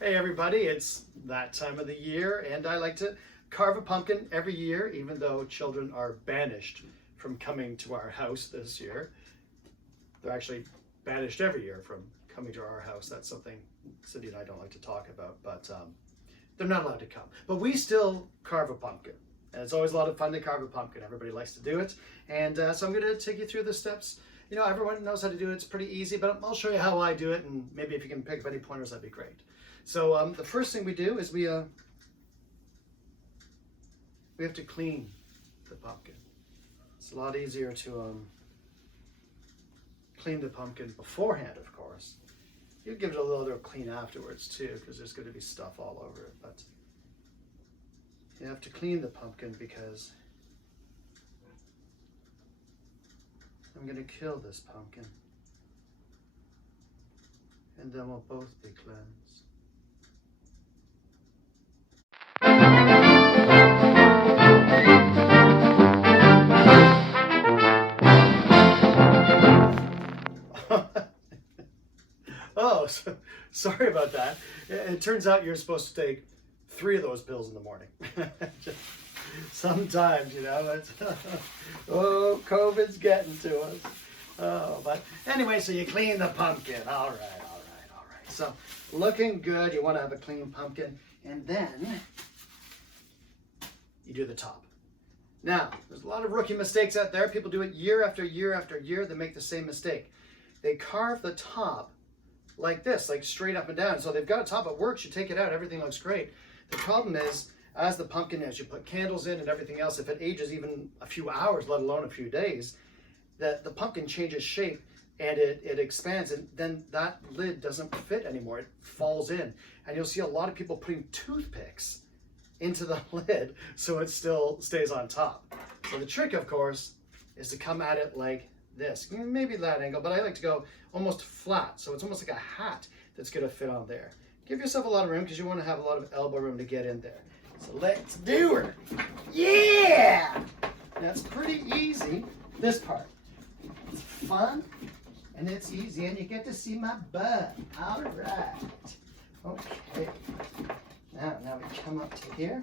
Hey everybody, it's that time of the year and I like to carve a pumpkin every year, even though children are banished from coming to our house this year. They're actually banished every year from coming to our house. That's something Cindy and I don't like to talk about, but they're not allowed to come. But we still carve a pumpkin. And it's always a lot of fun to carve a pumpkin. Everybody likes to do it. And so I'm going to take you through the steps. You know, everyone knows how to do it. It's pretty easy, but I'll show you how I do it. And maybe if you can pick up any pointers, that'd be great. So the first thing we do is we have to clean the pumpkin. It's a lot easier to clean the pumpkin beforehand, of course. You give it a little bit of clean afterwards too, because there's going to be stuff all over it. But you have to clean the pumpkin because I'm going to kill this pumpkin, and then we'll both be cleansed. Oh, sorry about that. It turns out you're supposed to take 3 of those pills in the morning. Sometimes, you know, it's, oh, COVID's getting to us. Oh, but anyway, so you clean the pumpkin. All right. So looking good, you want to have a clean pumpkin, and then you do the top. Now, there's a lot of rookie mistakes out there. People do it year after year after year. They make the same mistake. They carve the top like this, like straight up and down. So they've got a top, it works, you take it out, everything looks great. The problem is, as the pumpkin, as you put candles in and everything else, if it ages even a few hours, let alone a few days, the pumpkin changes shape and it expands, and then that lid doesn't fit anymore. It falls in. And you'll see a lot of people putting toothpicks into the lid so it still stays on top. So the trick, of course, is to come at it like this. Maybe that angle, but I like to go almost flat. So it's almost like a hat that's going to fit on there. Give yourself a lot of room because you want to have a lot of elbow room to get in there. So let's do it. Yeah! That's pretty easy, this part. It's fun and it's easy and you get to see my butt. All right. Okay. Now we come up to here.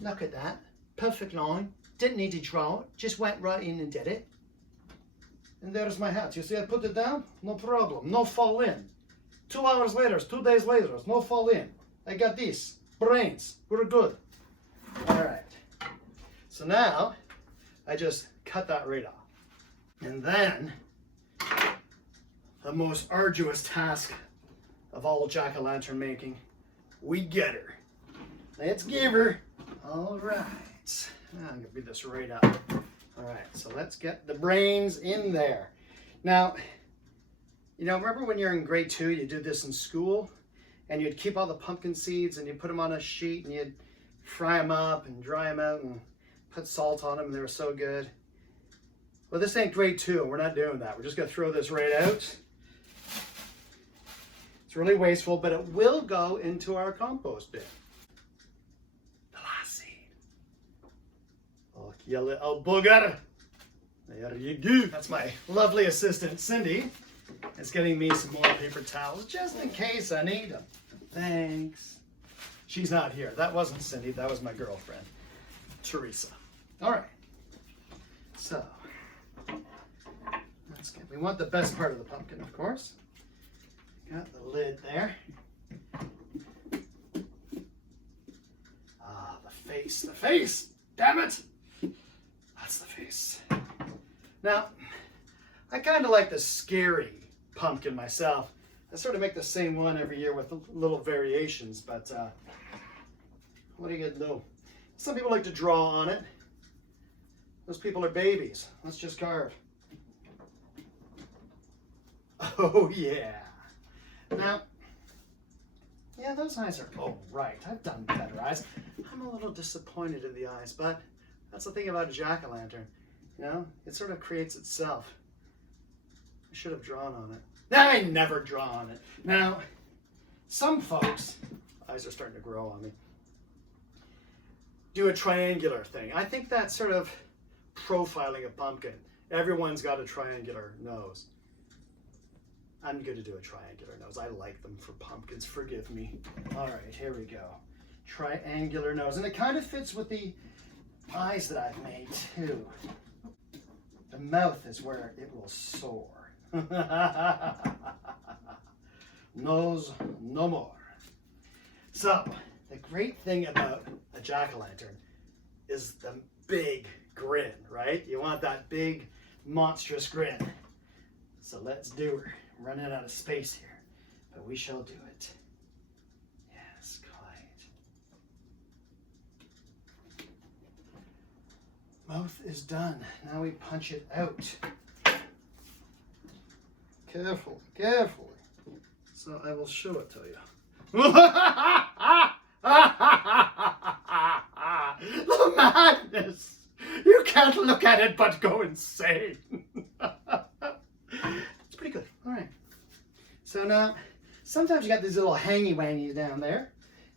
Look at that. Perfect line. Didn't need to draw it. Just went right in and did it. And there's my hat. You see I put it down? No problem. No fall in. 2 hours later, 2 days later, no fall in. I got this. Brains. We're good. All right. So now I just cut that right off. And then the most arduous task of all jack-o'-lantern making, we get her. Let's give her. All right. I'm going to beat this right up. All right, so let's get the brains in there. Now, you know, remember when you're in grade 2, you did this in school, and you'd keep all the pumpkin seeds and you'd put them on a sheet and you'd fry them up and dry them out and put salt on them, and they were so good. Well, this ain't grade 2, and we're not doing that. We're just going to throw this right out. It's really wasteful, but it will go into our compost bin. The last seed. Oh, you little booger. There you go. That's my lovely assistant, Cindy. It's getting me some more paper towels just in case I need them. Thanks. She's not here. That wasn't Cindy. That was my girlfriend, Teresa. All right. So, that's good. We want the best part of the pumpkin, of course. Got the lid there. Ah, the face. The face! Damn it! That's the face. Now, I kind of like the scary pumpkin myself. I sort of make the same one every year with little variations, but what are you gonna do? Some people like to draw on it. Those people are babies. Let's just carve. Oh yeah. Now, yeah, those eyes are all right. I've done better eyes. I'm a little disappointed in the eyes, but that's the thing about a jack-o'-lantern. You know, it sort of creates itself. I should have drawn on it. I never draw on it. Now, some folks, eyes are starting to grow on me, do a triangular thing. I think that's sort of profiling a pumpkin. Everyone's got a triangular nose. I'm going to do a triangular nose. I like them for pumpkins. Forgive me. All right, here we go. Triangular nose. And it kind of fits with the eyes that I've made too. The mouth is where it will soar. Nose no more. So, the great thing about a jack-o'-lantern is the big grin, right? You want that big, monstrous grin. So let's do her. I'm running out of space here, but we shall do it. Yes, quite. Mouth is done. Now we punch it out. Carefully, carefully. So I will show it to you. The madness! You can't look at it but go insane. It's pretty good. All right. So now, sometimes you got these little hangy-wangies down there,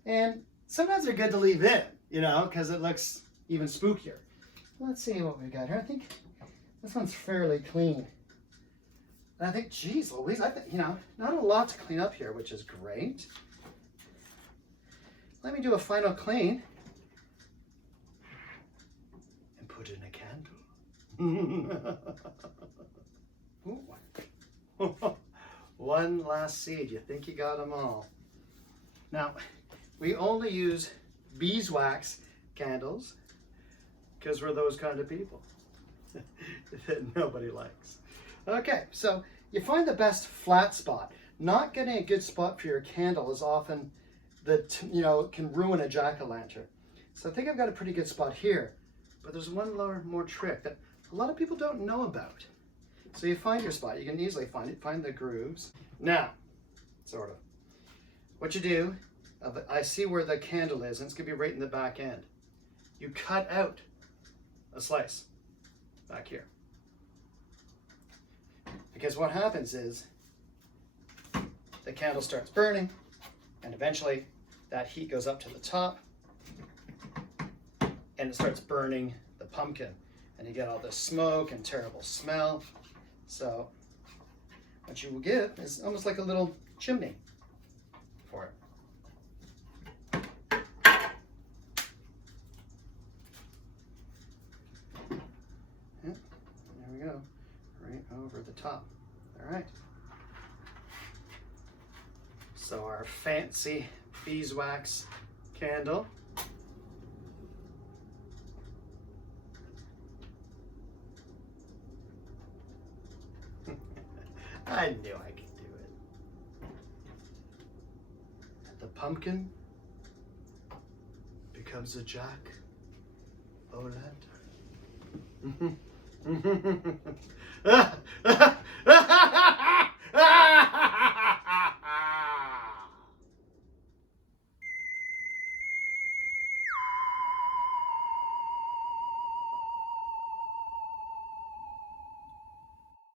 and sometimes they're good to leave in, you know, because it looks even spookier. Let's see what we've got here. I think this one's fairly clean. And I think, geez Louise, I think, you know, not a lot to clean up here, which is great. Let me do a final clean and put in a candle. One last seed. You think you got them all. Now, we only use beeswax candles because we're those kind of people that nobody likes. Okay, so you find the best flat spot. Not getting a good spot for your candle is often that, you know, can ruin a jack-o'-lantern. So I think I've got a pretty good spot here, but there's one more trick that a lot of people don't know about. So you find your spot, you can easily find it, find the grooves. Now, sort of, what you do, I see where the candle is, and it's gonna be right in the back end. You cut out a slice back here. Because what happens is the candle starts burning, and eventually that heat goes up to the top and it starts burning the pumpkin, and you get all this smoke and terrible smell. So what you will get is almost like a little chimney for it. Yep, there we go, right over the top. All right. So our fancy beeswax candle. I knew I could do it. And the pumpkin becomes a jack-o'-lantern.